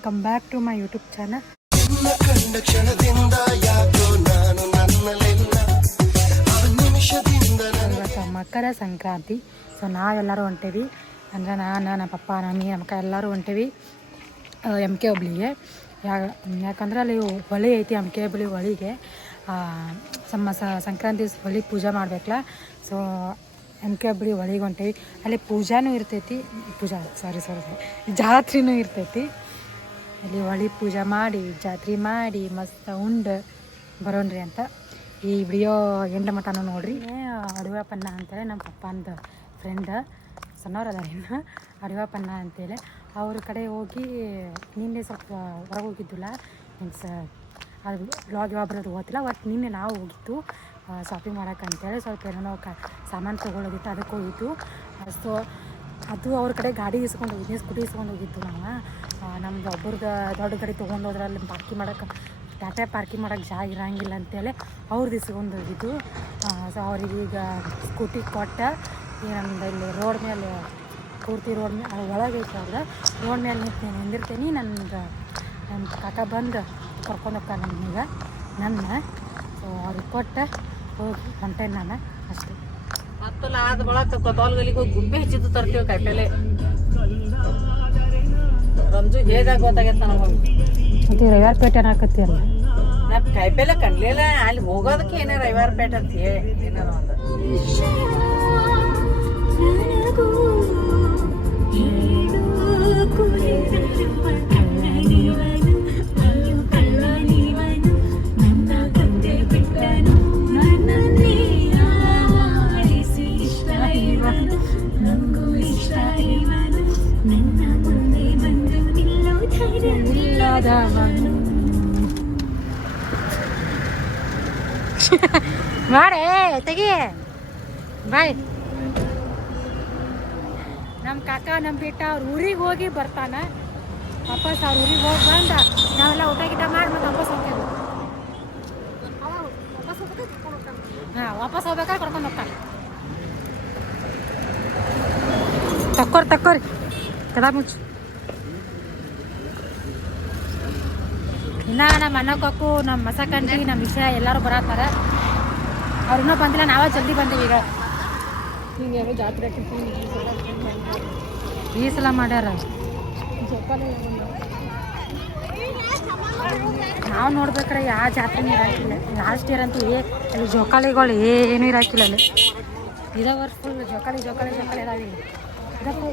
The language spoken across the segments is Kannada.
Welcome back to my YouTube channel. ಇವತ್ತು ಮಕರ ಸಂಕ್ರಾಂತಿ. ಸೊ ನಾವೆಲ್ಲರೂ ಹೊಂಟೇವಿ, ಅಂದರೆ ನಾನು, ನಮ್ಮ ಪಪ್ಪ, ನಮ್ಮ ಅಕ್ಕ ಎಲ್ಲರೂ ಹೊಂಟೇವಿ ಎಮ್ ಕೆ ಹುಬ್ಳಿಗೆ. ಯಾಕಂದ್ರೆ ಅಲ್ಲಿ ಹೊಳೆ ಐತಿ, ಎಮ್ ಕೆ ಹುಬ್ಳಿ ಹೊಳಿಗೆ ಸಂಕ್ರಾಂತಿ ಹೊಳಿ ಪೂಜೆ ಮಾಡ್ಬೇಕಲ್ಲ. ಸೊ ಎಮ್ ಕೆ ಹುಬ್ಳಿ ಹೊಳಿಗೆ ಹೊಂಟೇವಿ. ಅಲ್ಲಿ ಪೂಜಾನೂ ಇರ್ತೈತಿ, ಜಾತ್ರೆನೂ ಇರ್ತೈತಿ. ಅಲ್ಲಿ ಹೊಳಿ ಪೂಜೆ ಮಾಡಿ ಜಾತ್ರೆ ಮಾಡಿ ಮಸ್ತ್ ಉಂಡು ಬರೋಣ್ರಿ ಅಂತ ಈ ವಿಡಿಯೋ ಎಂಡ ಮಟನೂ ನೋಡ್ರಿ. ಅಡುವಪ್ಪಣ್ಣ ಅಂತೇಳಿ ನಮ್ಮ ಪಪ್ಪಂದು ಫ್ರೆಂಡ್, ಸಣ್ಣವ್ರು ಅದಾರ ಇನ್ನು, ಅಡುವಪ್ಪಣ್ಣ ಅಂತೇಳಿ ಅವ್ರ ಕಡೆ ಹೋಗಿ ನಿನ್ನೆ ಸ್ವಲ್ಪ ಹೊರಗೆ ಹೋಗಿದ್ದಿಲ್ಲ. ಮೀನ್ಸ್ ಅದು ವ್ಲಾಗ್ ಯಾವ ಬರೋದು ಗೊತ್ತಿಲ್ಲ. ಒಟ್ಟು ನಿನ್ನೆ ನಾವು ಹೋಗಿತ್ತು ಶಾಪಿಂಗ್ ಮಾಡೋಕೆ ಅಂತೇಳಿ. ಸ್ವಲ್ಪ ಏನೋ ಸಾಮಾನು ತೊಗೊಳೋದಿತ್ತು, ಅದಕ್ಕೆ ಹೋಗಿತ್ತು. ಸೊ ಅದು ಅವ್ರ ಕಡೆ ಗಾಡಿ ಇಸ್ಕೊಂಡು ಹೋಗಿದ್ವಿ, ಸ್ಕೂಟಿ ಇಸ್ಕೊಂಡು ಹೋಗಿತ್ತು. ನಾವು ನಮ್ದು ಒಬ್ಬರದ್ದು ದೊಡ್ಡ ಗಾಡಿ ತೊಗೊಂಡು ಹೋದ್ರೆ ಅಲ್ಲಿ ಪಾರ್ಕಿಂಗ್ ಮಾಡೋಕೆ ಟಾಟಾ ಪಾರ್ಕಿಂಗ್ ಮಾಡೋಕ್ಕೆ ಜಾಗ ಇರೋಂಗಿಲ್ಲ ಅಂತೇಳಿ ಅವ್ರದ್ದು ಇಸ್ಕೊಂಡು ಹೋಗಿದ್ದು. ಸೊ ಅವ್ರಿಗೆ ಈಗ ಸ್ಕೂಟಿ ಕೊಟ್ಟ ನಮ್ದು ಇಲ್ಲಿ ರೋಡ್ ಮೇಲೆ ಪೂರ್ತಿ ರೋಡ್ ಮೇಲೆ ಒಳಗೆ ಐತೆ ಅವ್ರದ್ದು. ರೋಡ್ ಮೇಲೆ ನಿಂದಿರ್ತೀನಿ. ನನ್ನ ಕಾಕ ಬಂದು ಕರ್ಕೊಂಡು ಹೋಗ್ತಾರೆ ನಮ್ಮೀಗ ನನ್ನ. ಸೊ ಅವ್ರಿಗೆ ಕೊಟ್ಟು ಹೋಗಿ ಹೊಂಟೇನೆ ನಾನು ಅಷ್ಟೇ. ಮತ್ತಲ್ಲ ಆದ ಬಳಕ ಕೊತ್ತಲ್ಗಲಿಗೆ ಹೋಗಿ ಗುಬ್ಬಿ ಹೆಚ್ಚಿದ್ದು ತರ್ತೀವಿ ಕಾಯಿಪಲ್ಲೆ. ರಂಜು ಹೇಗಾಗಿ ಗೊತ್ತಾಗೈತೆ ನನಗೆ. ಮತ್ತು ರವಿವಾರ ಪೇಟೆ ಅನ್ನಕತ್ತೀರಲ್ಲ, ನಾ ಕಾಯಿಪಲ್ಲೆ ಕಣ್ಲಿಲ್ಲ. ಅಲ್ಲಿ ಹೋಗೋದಕ್ಕೆ ಏನೇ ರವಿವಾರ ಪೇಟೆ ಅಂತ ಹೇಳಿ ಏನಾರ ಒಂದು ಮಾಡೇ ತೆಗಿ ಬಾಯ್. ನಮ್ಮ ಕಾಕ ನಮ್ಮ ಬಿಟ್ಟ ಅವ್ರ ಊರಿಗೆ ಹೋಗಿ ಬರ್ತಾನೆ ವಾಪಸ್. ಅವ್ರ ಊರಿಗೆ ಹೋಗಿ ಬಂದ ನಾವೆಲ್ಲ ಊಟ ಗಿಟ ಮಾಡಿ ಮತ್ತೆ ವಾಪಸ್ ಹೋಗ್ತೇವೆ. ಹಾಂ, ವಾಪಸ್ ಹೋಗ್ಬೇಕಾದ್ರೆ ಕರ್ಕೊಂಡು ಹೋಗ್ತಾನೆ. ತಕ್ಕೋರಿ ಕದ ಮುಚ್ಚು. ಇನ್ನು ನಮ್ಮ ಅಣ್ಣಕ್ಕೂ ನಮ್ಮ ಮಸಕಂಡಿ ನಮ್ಮ ವಿಷಯ ಎಲ್ಲರೂ ಬರತ್ತಾರೆ. ಅವ್ರು ಇನ್ನೂ ಬಂದಿಲ್ಲ, ನಾವೇ ಜಲ್ದಿ ಬಂದೀವಿ. ಈಗ ಹಿಂಗೆ ಜಾತ್ರೆ ಈ ಸಲ ಮಾಡ್ಯಾರ. ನಾವು ನೋಡ್ಬೇಕಾರೆ ಯಾವ ಜಾತ್ರೆನೂ ಇರಾಕಿಲ್ಲ. ಲಾಸ್ಟ್ ಇಯರ್ ಅಂತೂ ಅಲ್ಲಿ ಜೋಕಾಲಿಗಳು ಏನೂ ಇರಾಕಿಲ್ಲ. ಅಲ್ಲಿ ಇದೇ ವರ್ಷ ಫುಲ್ ಜೋಕಾಲಿ ಇದಾವಿಲ್ಲ.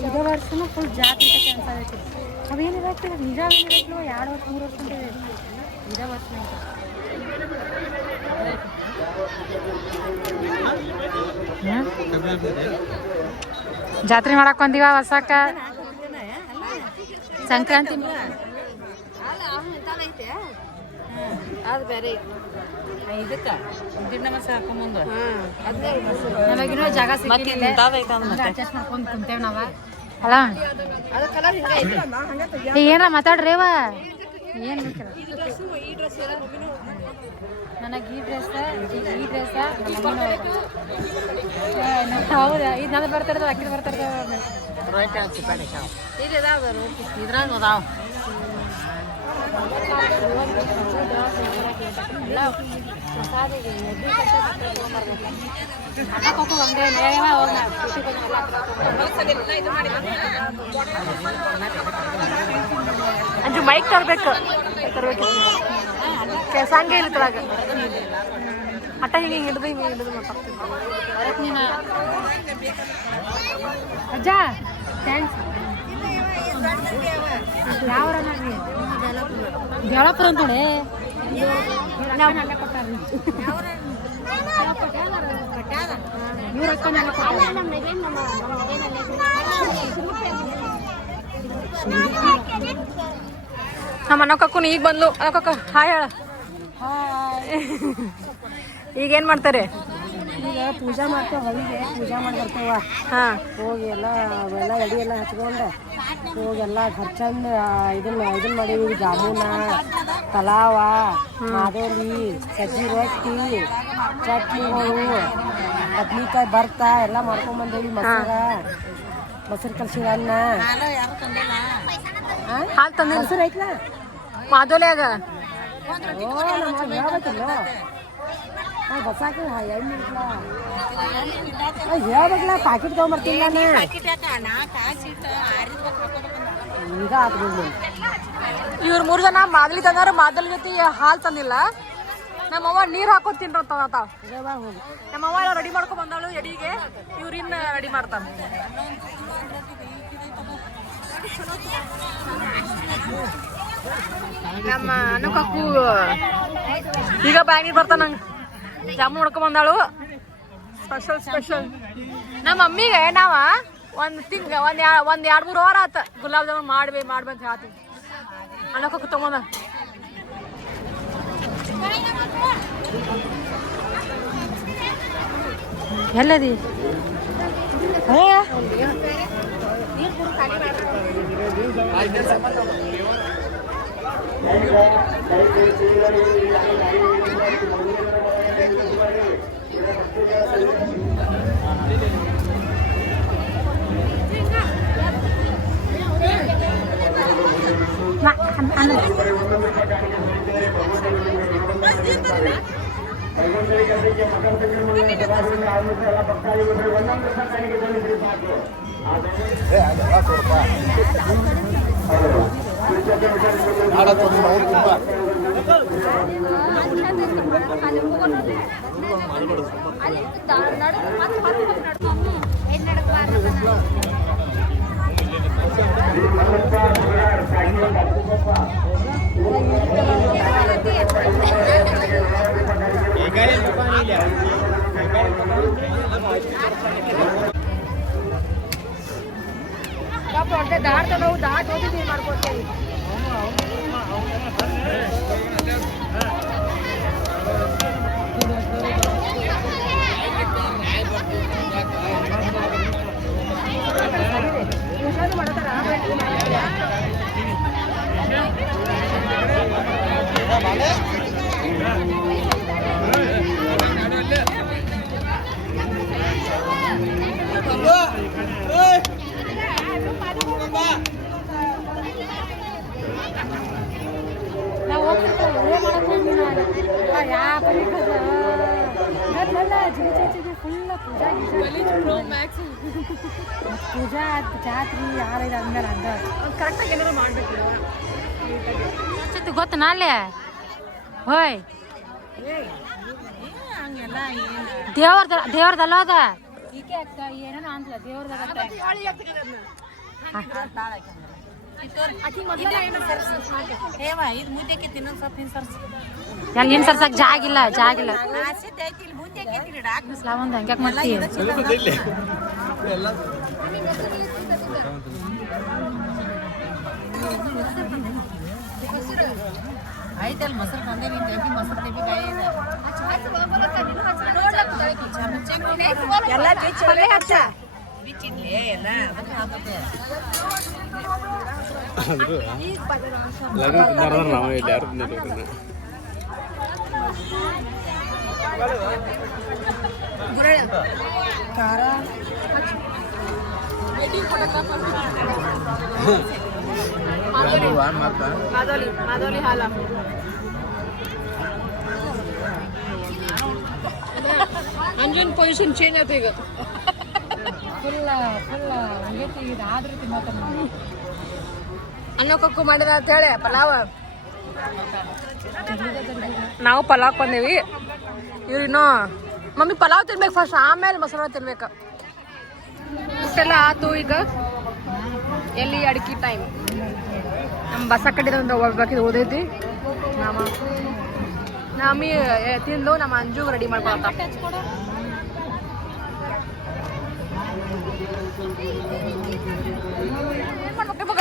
ಇದೇ ವರ್ಷನೂ ಫುಲ್ ಜಾತ್ರೆ ಅನ್ಸೋದೈತಿ. ಅವೇನು ಇರಾಕಿಲ್ಲ, ನಿಜ ಏನಿರಾಕಿಲ್ಲ. 2 ವರ್ಷ 3 ವರ್ಷ ಅಂತೇಳಿ ಇದೇ ವರ್ಷ ಜಾತ್ರೆ ಮಾಡಕ್ ಬಂದೀವ ಹೊಸಕ ಸಂಕ್ರಾಂತಿ. ಅದು ಬೇರೆ ಇದಕ್ಕೆ ಹಾಕೊಂಬಂದು ನಮಗಿನ್ನೂ ಜಾಗ ಸಿಕ್ಕಿಲ್ಲ, ಅಡ್ಜಸ್ಟ್ ಮಾಡ್ಕೊಂಡು ಕುಂತೇವೆ ನಾವು. ಅಲ್ಲ ಈಗ ಏನಾರ ಮಾತಾಡ್ರಿ ಅವ ಏನು ಬೇಕಿಲ್ಲ. ನನಗೆ ಈ ಡ್ರೆಸ್ ಹೌದಾ? ಇದು ನನಗೆ ಬರ್ತಿರೋದು, ಅಕ್ಕಿ ಬರ್ತಿರೋದು. ಇದ್ರಾಗ ಅದಾವ ಅಂದ್ರೆ ಮೈಕ್ ತರಬೇಕು ಸಂಘ ಇರ್ತದಾಗ ಅಟ್ಟ ಹಿಂಗೆ ಹಿಡಿದು ಮಾತಾಡ್ತೀನಿ. ಅಜ್ಜ ಥ್ಯಾಂಕ್ಸ್. ಯಾವ ದೇವಳಪುರ ಅಂತೇಳಿ ಇವ್ರ ಅಕ್ಕನೆಲ್ಲ ನಮ್ಮ ಅಣ್ಣಕ್ಕೂ ಈಗ ಬಂದ್ಲು. ಅಕ್ಕ ಹಾಯ್ ಹೇಳ. ಈಗೇನು ಮಾಡ್ತಾರೆ? ಈಗ ಪೂಜೆ ಮಾಡ್ತೇವೆ, ಹೊಳಿಗೆ ಪೂಜೆ ಮಾಡಿ ಬರ್ತೇವ. ಹಾಂ, ಹೋಗಿ ಎಲ್ಲ ಎಡೆ ಎಲ್ಲ ಹಚ್ಕೊಂಡು ಹೋಗಿ ಎಲ್ಲ ಖರ್ಚಂದ ಇದನ್ನ ಮಾಡೀವಿ. ಜಾಮೂನ, ಪಲಾವ, ಮಾದೋಲಿ, ಸಜ್ಜಿ ರೊಟ್ಟಿ, ಚಟ್ನಿಗಳು, ಬದ್ನಿಕಾಯಿ ಬರ್ತಾ ಎಲ್ಲ ಮಾಡ್ಕೊಂಡ್ ಬಂದೇವಿ. ಮೊಸರು ಕಲ್ಸಿದ ಅನ್ನ ಹಾಲು ತಂದಿಲ್ಲ ಹೆಸರು ಐತ್ಲಾ ಮಾದೋಲ್ಯಾಗ ಬಸಾಕ ಎಣ್ಣೆ ಐತ್ಲಾ ಹೇಳ್ಬೇಕಲ್ಲ ಪ್ಯಾಕೆಟ್ ತೊಗೊಂಬರ್ತೀನಿ ನಾನು ಈಗ ಆತ್ಬಿಡ್ಲಿ ಇವ್ರು 3 ಜನ ಮಾದಲಿ ತಂದಾರ ಮಾದಲಿ ಜೊತೆ ಹಾಲು ತಂದಿಲ್ಲ ನಮ್ಮವ್ವ ನೀರು ಹಾಕೋದು ತಿನ್ರಂತ ಹೋಗಿ ನಮ್ಮವ್ವ ಎಲ್ಲ ರೆಡಿ ಮಾಡ್ಕೊಂಡ್ ಬಂದಾಳು ಎಡಿಗೆ ಇವ್ರಿನ್ನ ರೆಡಿ ಮಾಡ್ತಾರ ನಮ್ಮ ಅನುಕಕ್ಕೂ ಈಗ ಬ್ಯಾಂಗಿಗೆ ಬರ್ತಾನ ನಂಗೆ ಜಾಮೂನ್ ಮಾಡ್ಕೊಂಡ್ ಬಂದಾಳು ಸ್ಪೆಷಲ್ ನಮ್ಮ ಮಮ್ಮಿಗೆ ನಾವ ಒಂದ್ 2-3 ವಾರ ಆತ ಗುಲಾಬ್ ಜಾಮೂನ್ ಮಾಡ್ಬೇಕಂತ ಹೇಳ್ತೀವಿ ಅನುಕಕ್ಕೂ ತಗೊಂಡ ಎಲ್ಲದಿ ದಾಟ್ ಓದಿ ಮಾಡ್ಕೊಡ್ತೇವೆ ನಾವು ಹೋಗ್ತಿರ್ತೀವಿ ಫುಲ್ ಪೂಜಾ ಜಾತ್ರೆ ಯಾರೈದು ಹಂಗಾರ ಹಂಗ ಕರೆಕ್ಟಾಗಿ ಏನಾದ್ರು ಮಾಡ್ಬೇಕು ಗೊತ್ತ ನಾಳೆ ಹೋಯ್ ದೇವ್ರದಲ್ಲ ಅದ ಈಕೆ ಅಕ್ಕ ಏನೇನೋ ಅಂತಲ್ಲ ದೇವ್ರದ ಎಲ್ಲಿ ಸರ್ಸಕ್ ಜಾಗಿಲ್ಲ ಒಂದ್ ಹಂಗ್ಯಾಕ್ ಮಾಡ್ತೀವಿ ಆಯ್ತಲ್ಲ ಮೊಸರು ತಂದೆ ನಿಂಗೆ ಮೊಸರು ತೆಗಿ ಕಾಯಿ ಎಲ್ಲ ಬಿಚ್ಚಿಡ್ಲಿ ಎಲ್ಲ ಖಾರ ಮಾದೋಲಿ ಹಾಲ ಅಂಜನ್ ಪೊಸಿಷನ್ ಚೇಂಜ್ ಆಯ್ತು ಈಗ ಫುಲ್ ಹಂಗೈತಿ ಇದು ಆದ್ರೆ ತಿನ್ನತ್ತ ಅನ್ನಕ್ಕೂ ಮಾಡಿದ ಅಂತ ಹೇಳಿ ಪಲಾವ್ ನಾವು ಪಲಾವ್ ಬಂದೇವಿ ಇವ್ರು ಇನ್ನೂ ಮಮ್ಮಿ ಪಲಾವ್ ತಿನ್ಬೇಕು ಫಸ್ಟ್ ಆಮೇಲೆ ಮೊಸರು ತಿನ್ಬೇಕು ಇಷ್ಟೆಲ್ಲ ಆತು ಈಗ ಎಲ್ಲಿ ಅಡಿಕೆ ಟೈಮ್ ನಮ್ಮ ಬಸ ಕಟ್ಟಿದ ಹೋಗ್ಬೇಕಿದ್ದು ಓದೈತಿ ನಮ್ಮಿ ತಿಂದು ನಮ್ಮ ಅಂಜು ರೆಡಿ ಮಾಡ್ಕೊಳತ್ತ ಏನ್ ಮಾಡ್ಬೇಕು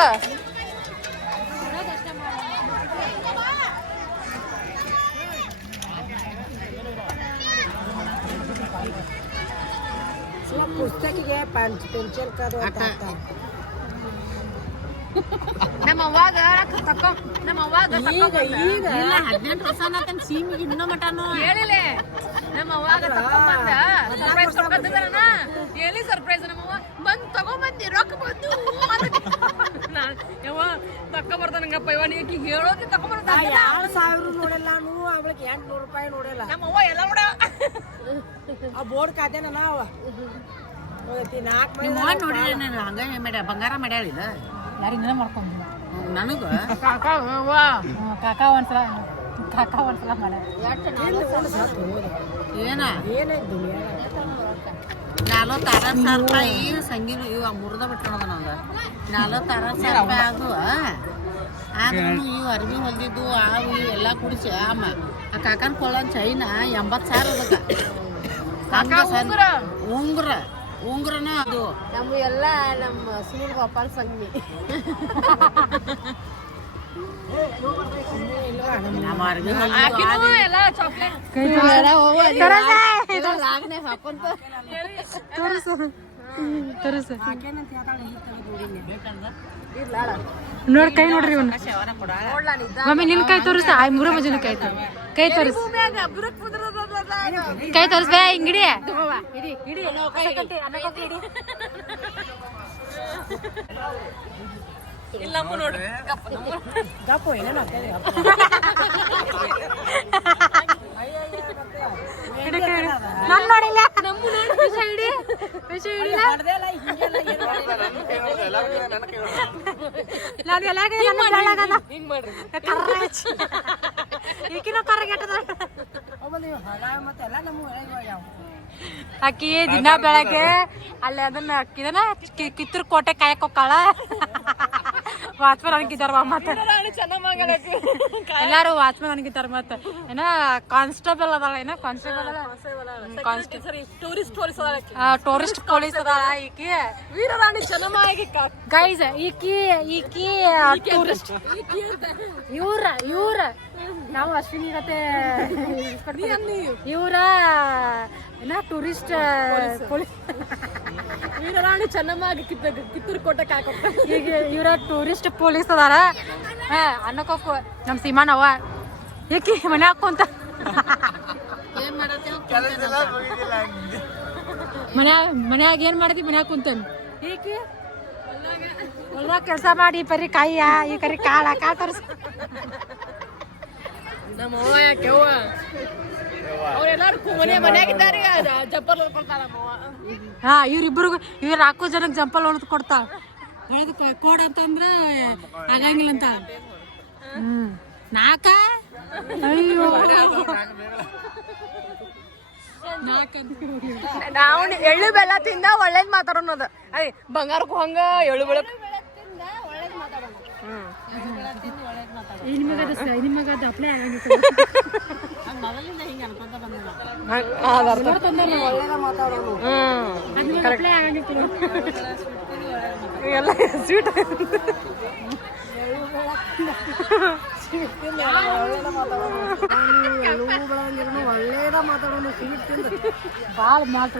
ಇವಾಗ ಪುಸ್ತಕಿಗೆ ಪೆನ್ಸಿಲ್ ಕದು ಅಂತ ನಮ್ಮ ಅವ್ವಾಗ ನಮ್ಮ ಅವ್ವಾಗ ಈಗ 18 ವರ್ಷ ಸೀಮಿಗೆ ಇನ್ನೂ ಮಟನು ಹೇಳಿಲ್ಲ ನಮ್ಮ ಅವ್ವಾಗ ತಗೊಂಬಂದ ಸರ್ಪ್ರೈಸ್ ಕೊಡ್ಕೊಂತಿದಾರನ ಎಲ್ಲಿ ಸರ್ಪ್ರೈಸ್ ನಮ್ಮ ಅವ್ವ ಬಂದ್ ತಗೊಂಬಂದಿ ರೊಕ್ಕ ಬಂದು ನಾ ಯವ್ವ ತಕ್ಕ ಬರ್ತಾನಂಗಪ್ಪ ಇವ ನೀ ಹೇಳೋಕೆ ತಕ್ಕ ಬರ್ತಾನ 2,000 ನೋಡಿಲ್ಲ ನಾನು ಅವಳಿಗೆ 800 ರೂಪಾಯಿ ನೋಡಿಲ್ಲ ನಮ್ಮವ್ವ ಎಲ್ಲ ನೋಡ ಆ ಬೋರ್ಡ್ ಕಾತೇನ ನಾವು ಹೋಗತಿ 4 ಮಂದಿ ನಿಮ್ಮ ನೋಡಿದ್ರೆ ನಾನು ಹಂಗ ಮಾಡ್ಯ ಬಂಗಾರ ಮಾಡ್ಯಾಳಿಲ್ಲ ಯಾರಿಂದ ಮಾಡ್ಕೊಂಡು ನನಗ ಕಾಕ ಅವ್ವ ಕಾಕಾ ಒಂದ್ಸಲ ಮಾಡ್ಯಾರ ಏನ ಏನೈತಿ ದುನಿಯಾ 46,000 ರೂಪಾಯಿ ಸಂಗೀನ ಇವ ಮುರ್ದ ಬಿಟ್ಟಣದ ನಂದು 46,000 ರೂಪಾಯಿ ಅದು ಆದ್ರೂ ಇವು ಅರ್ಬಿ ಹೊಲ್ದಿದ್ದು ಅವು ಇವು ಎಲ್ಲ ಕುಡಿಸಿ ಅಮ್ಮ ಆ ಕಾಕನ ಕೊಳ್ಳನ್ ಚೈನ 80,000 ಅದಕ್ಕೆ ಉಂಗ್ರನ ಅದು ನಮ್ಮ ಎಲ್ಲ ನಮ್ಮ ಸುನಿಲ್ ಗೋಪಾಲ್ ಸಂಘಿ ನಮ್ಮ ಅರ್ಬಿ ಹೊಲ್ದಿದ್ದು ಎಲ್ಲ ಚಾಕ್ಲೇಟ್ ಹಾಕೊಂತ ತೋರಿಸ ಆಕೇನಂತ ಹೇಳ್ತಾಳೆ ನೋಡ್ ಕೈ ನೋಡ್ರಿ ಇವ್ನ ಶವರ ಕೊಡ ಮಮ್ಮಿ ನಿನ್ ಕೈ ತೋರಿಸ ಆ ಮೂರ ಮಜನ ಕೈ ತೋರಿಸ ಕೈ ತೋರಿಸ್ಬೇ ಹಿಂಗಿಡಿ ಇಲ್ಲ ನಮ್ಮ ನೋಡ್ರಿ ಗಪ್ಪು ಏನೇನು ಆಗ್ತದೆ ನನ್ ನೋಡಿಲ್ಲ ವಿಷ ಹಿಡಿ ಹಿಡಿಲ್ಲ ನಾನು ಎಲ್ಲ ಹಿಂಗ್ ಮಾಡ್ರಿ ಈಕಿನ ಕರ್ಗೆಟ್ಟದ ಮತ್ತೆಲ್ಲ ನಮ್ಮ ಯಾವ ಅಕ್ಕಿ ದಿನ ಬೆಳಗ್ಗೆ ಅಲ್ಲಿ ಅದನ್ನ ಅಕ್ಕಿದನ ಕಿತ್ತೂರು ಕೋಟೆ ಕಾಯಕ್ ಹೋಗ್ಕಾಳ ವಾಚ್ಮನ್ ಅನ್ಕಿದಾರ ಮತ್ತೆ ಎಲ್ಲಾರು ವಾಚ್ಮನ್ ಅನ್ಕಿತಾರ ಮತ್ತ ಏನ ಕಾನ್ಸ್ಟೇಬಲ್ ಅದಾಳ ಏನ ಕಾನ್ಸ್ಟೇಬಲ್ ಟೂರಿಸ್ಟ್ ಪೊಲೀಸ್ ಅದಾಳ ಈಕಿ ವೀರರಾಣಿ ಚೆನ್ನಮ್ಮಾಯಿಗೆ ಗೈಸ್ ಈಕಿ ಟೂರಿಸ್ಟ್ ಇವ್ರ ನಾವು ಅಶ್ವಿನಿ ಜೊತೆ ಇವ್ರ ಏನ ಟೂರಿಸ್ಟ್ ಪೊಲೀಸ್ ವೀರರಾಣಿ ಚೆನ್ನಮ್ಮಾಗಿ ಕಿತ್ತೂರು ಕೋಟೆ ಕಾಕೋತ ಈಗ ಇವ್ರ ಟೂರಿಸ್ಟ್ ಪೊಲೀಸ್ ಅದಾರ ಅನ್ನಕೋಕು ನಮ್ ಸೀಮಾನ್ ಅವ ಏಕಿ ಮನೆ ಹಾಕೊಂತ ಮನ್ಯಾಗ ಏನ್ ಮಾಡ್ತಿ ಮನ್ಯಾಗ ಕುಂತಾನ ಏಕಿ ಹೊಲ್ದಾಗ ಕೆಲಸ ಮಾಡಿ ಬರೀ ಕಾಯಿಯ ಈ ಕರಿ ಕಾಳ ತೋರಿಸ್ ನಮ್ಮ ಅವ್ವ ಯಾಕೆ ಅವ್ವ ಅವ್ರೆಲ್ಲಾರು ಮನ್ಯಾಗಿದ್ದಾರೆ ಜಪ್ಪಲ್ ಹೊಲ್ಕೊಳ್ತಾರ ಹಾ ಇವ್ರಿಬ್ರಿಗೂ ಇವ್ರ ಹಾಕೋ ಜನಕ್ಕೆ ಜಂಪಲ್ ಹೊಡೆದು ಕೊಡ್ತಾಳ ಹೊಡೆದು ಕೋಡ್ ಅಂತಂದ್ರ ಆಗಂಗಿಲ್ಲ ಅಂತ ನಾಕ ಅಯ್ಯೋ ನಾವು ಎಳ್ಳು ಬೆಲ್ಲ ತಿಂದ ಒಳ್ಳೇದ್ ಮಾತಾಡೋದು ಅಯ್ಯ ಬಂಗಾರಕ್ಕೂ ಹಂಗ ಎಳ್ಳು ಬೆಳಕ್ ನಿಮಗದು ಅಪ್ಲೈ ಆಗಂಗಿಲ್ಲ ಮೊದಲಿಂದ ಹಿಂಗೆ ಅನ್ಕೊಂತ ಬಂದಿಲ್ಲ ಅಪ್ಲೈ ಆಗಂಗಿಲ್ಲ ಎಲ್ಲ ಸ್ವೀಟ್ ಒಳ್ಳೇದ ಮಾತಾಡೋನು ಸ್ವೀಟ್ ತಿಂದು ಭಾಳ ಮಾತು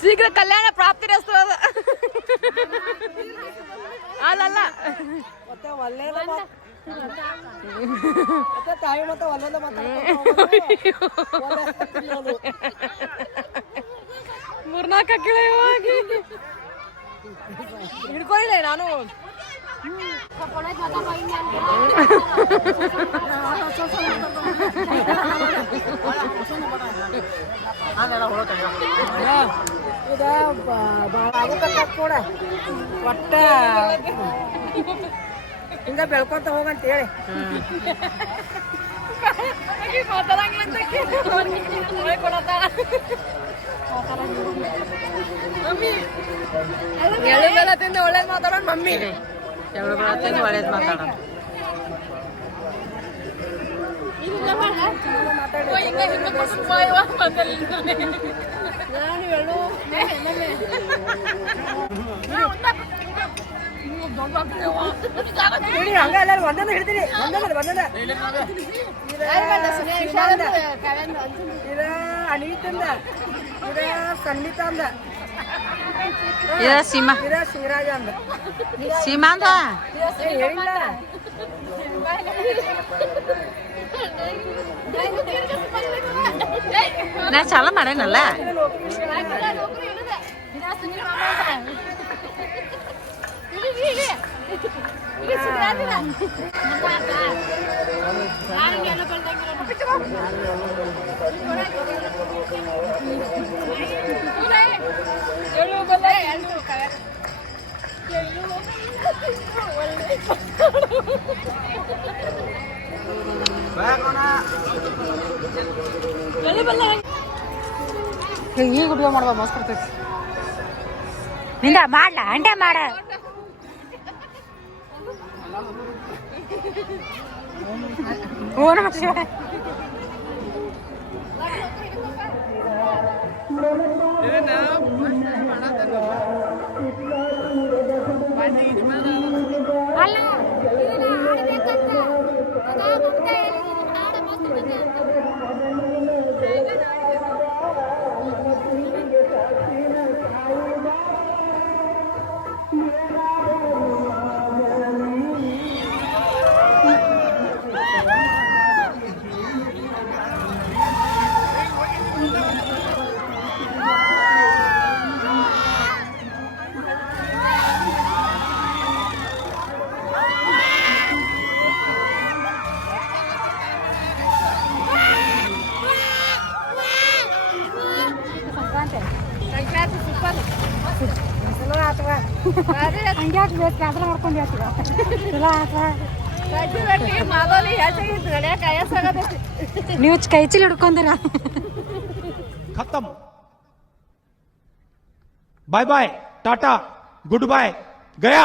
ಶೀಘ್ರ ಕಲ್ಯಾಣ ಪ್ರಾಪ್ತಿರಸ್ತು ಅದ ಅಲ್ಲಲ್ಲ ಮತ್ತೆ ಒಳ್ಳೇದ ಮತ್ತೆ ತಾಯಿ ಮತ್ತೆ ಒಳ್ಳೇದ ಮೂರ್ನಾಲ್ಕು ಕಿಲೋ ಹೋಗಿ ಹಿಡ್ಕೊಳ್ಳಿ ನಾನು ಇದ ಕೂಡ ಒಟ್ಟ ಹಿಂಗ ಬೆಳ್ಕೊಂತ ಹೋಗಂತ ಹೇಳಿ ಎಳ್ಳು ಬೆಲ್ಲ ತಿಂದು ಒಳ್ಳೇದ್ ಮಾತಾಡೋಣ ಮಮ್ಮಿ ಎಳ್ಳು ಬೆಳತ್ತಿಂದ ಒಳ್ಳೇದು ಮಾತಾಡೋಣ ಹಂಗ ಎಲ್ಲಾರು ಒಂದೊಂದು ಹಿಡ್ತೀನಿ ಒಂದೊಂದು ಇದ ಅನಿತಂದ ಇದ ಸಂಗೀತ ಅಂದ ಸೀಮಾ ಇದ ಶಿವರಾಜ ಅಂದ ಸೀಮಾ ಅಂದ ಹೇಳಿಲ್ಲ ನಾ ಚಾಲ ಮಾಡೇನಲ್ಲ ಈಗ ಉಪಯೋಗ ಮಾಡ್ಬಾ ಮಸ್ತ್ ಬರ್ತೈತಿ ನಿಂದ ಮಾಡ್ಲಾ ಅಂಟೆ ಮಾಡ ಓ ನಮಃ ಶಿವಾಯ ಅಲ್ಲ ಹಂಗ್ಯಾಕೆ ಬೇಕು ಕ್ಯಾನ್ಸಲ್ ಮಾಡ್ಕೊಂಡು ಹೇಳ್ತೀವ ಚಲೋ ಆತ ನೀವು ಕೈ ಚೀಲ ಹಿಡ್ಕೊಂಡಿರ खत्म bye bye tata goodbye गया